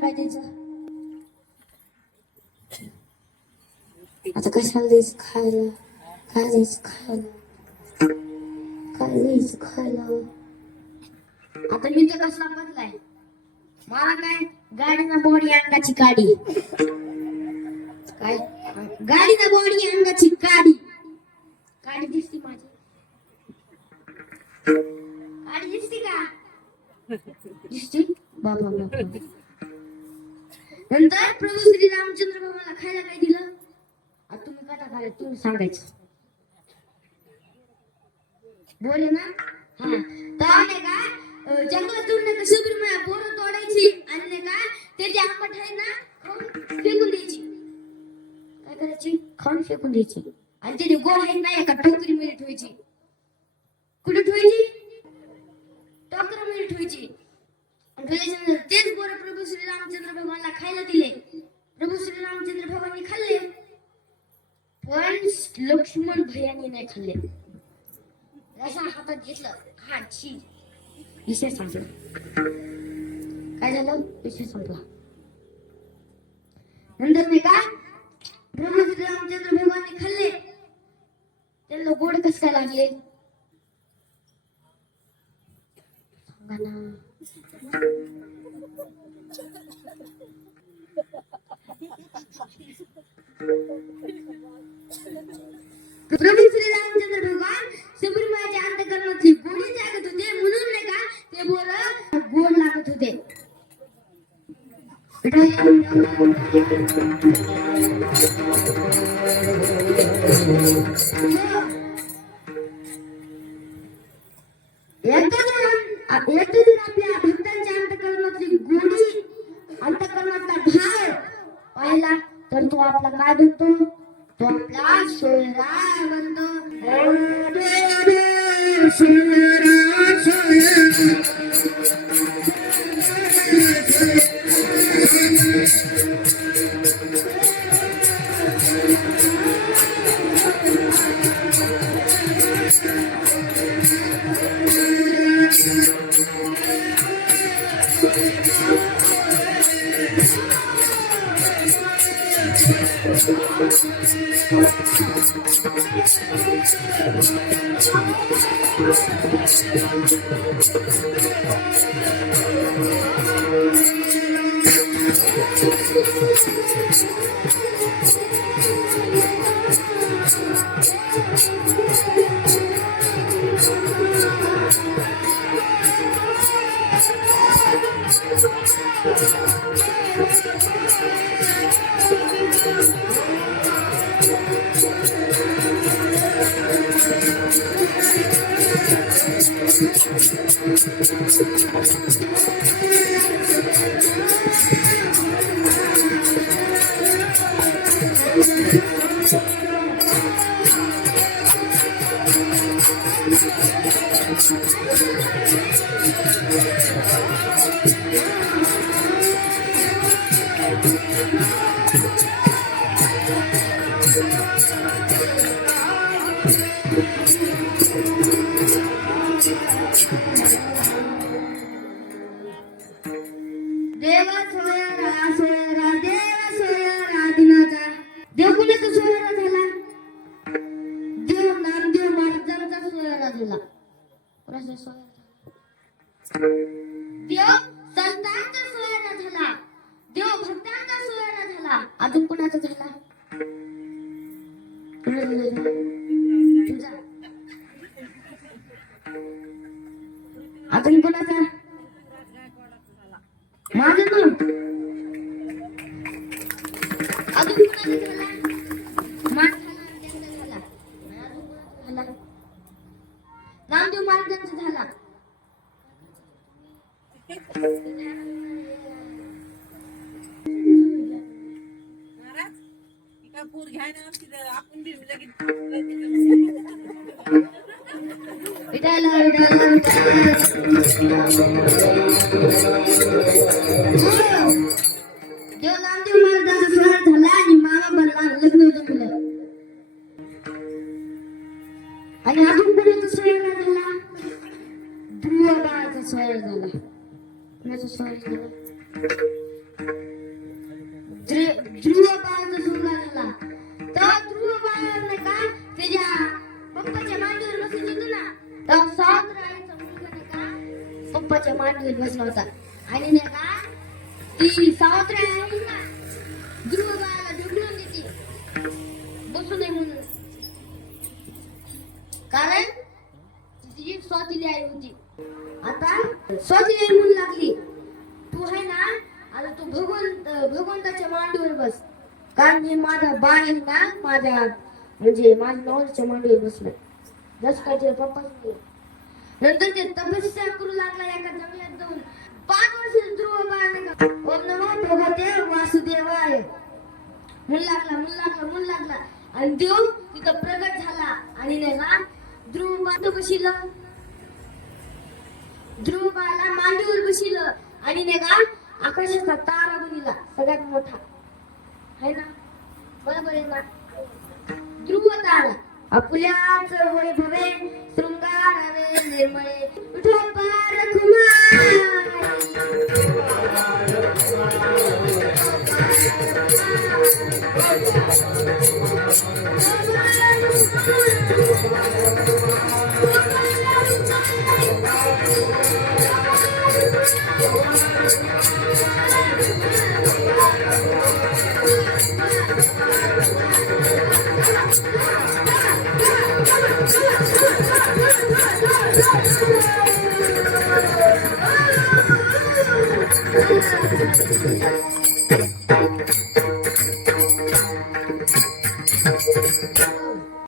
द्यायचं आता कशाला द्यायचं खायला? काय द्यायचं खायला? काय द्यायचं खायला? आता मी तर कसला बदलाय? मला काय गाडीना बॉडी अंगाची काडी. काय? गाडीना बॉडी अंगाची काडी. काडी दिसती माझी. काडी दिसती का? दिसती? बाबा बाबा नंतर प्रभू श्री रामचंद्र बाबाला खायला काय दिलं? आता तुम्ही कथा खाले तुम्ही सांगायचं. बोले ना? हा. तर नाही का जंगलातून नाही का सुब्रमण्य बोरं तोडायची आणि नाही का ते जे आंबट आहे ना खाऊन फेकून द्यायची. काय करायची? खाऊन फेकून द्यायची. आणि त्याची गोळ आहे ना एका टोकरी मध्ये ठेवायची. रामचंद्र भगवानला खायला दिले. प्रभू श्री रामचंद्र भगवानने खाल्ले. पण लक्ष्मण भैयाने नाही खाल्ले. रसा हातात घेतलं. हा छी. विषय संपला. काय झालं? विषय संपला. नंतर नाही का? प्रभू श्री रामचंद्र भगवानने खाल्ले. त्यांना गोड कस काय लागले? सांगा ना. प्रभू श्री रामचंद्र भगवान सुब्रमण्याच्या अंतकरणातली गोडी जागत होते म्हणून नाही का ते बोर गोड लागत होते. हो. तो आपला काय बनतो तो आपला सोयरा बनतो देव सोयरा सोयरा देव सोयरा दिनाचा. देव कुणाचा सोयरा झाला. देव नामदेव महाराजांचा सोयरा झाला. कुणाचा सोयरा झाला देव संतांचा सोयरा झाला. देव भक्तांचा सोयरा झाला. अजून कुणाचा झाला? कोणाचा? अजून कुणाचा माझा झाला, अजून महाराजांचा झाला. महाराज एका पूर घ्यायला ना तिथं आपण बी लगेच नामदेव महाराजांचा सोहळा झाला आणि मामा बनला लग्न जमलं आणि अजून कोणाचा झाला ध्रुव बाळाचा सोहळा झाला कोणाचा सोहळा झाला ध्रुव बाळाचा शृंगार झाला तेव्हा ध्रुव बाळाने का त्याच्या पप्पाच्या मांडीवर बसून होतो ना तर सावत्र आईचा पप्पाच्या मांडीवर बसला होता. आणि नाही का ती सावत्र आई ना ढुकलून देते. बसू नये म्हणून. कारण तिची स्वातीली आई होती. आता स्वाती आई म्हणू लागली तू आहे ना आता तू भगवंत भगवंताच्या मांडीवर बस. कारण हे माझा बाळ आहे ना माझ्या म्हणजे माझ्या नवऱ्याच्या मांडीवर बसलं. दशकाचे पप्पा नंतर ते तपस्या करू लागला एका जमिनीत जाऊन पाच वर्ष ध्रुव बाळ ओम नमो भगवते वासुदेवाय. मुल लागला मुल लागला मुल लागला. आणि देव तिथं प्रगट झाला. आणि नाही का ध्रुव बाळ बशिलं. ध्रुव बाळाला मांडीवर बशिलं. आणि नाही का आकाशाचा तारा बनिला सगळ्यात मोठा. है ना? बरोबर आहे ना ध्रुव तारा आपुल्याच होय भवे शृंगाराने निर्मळे विठोबा रखुमाई Música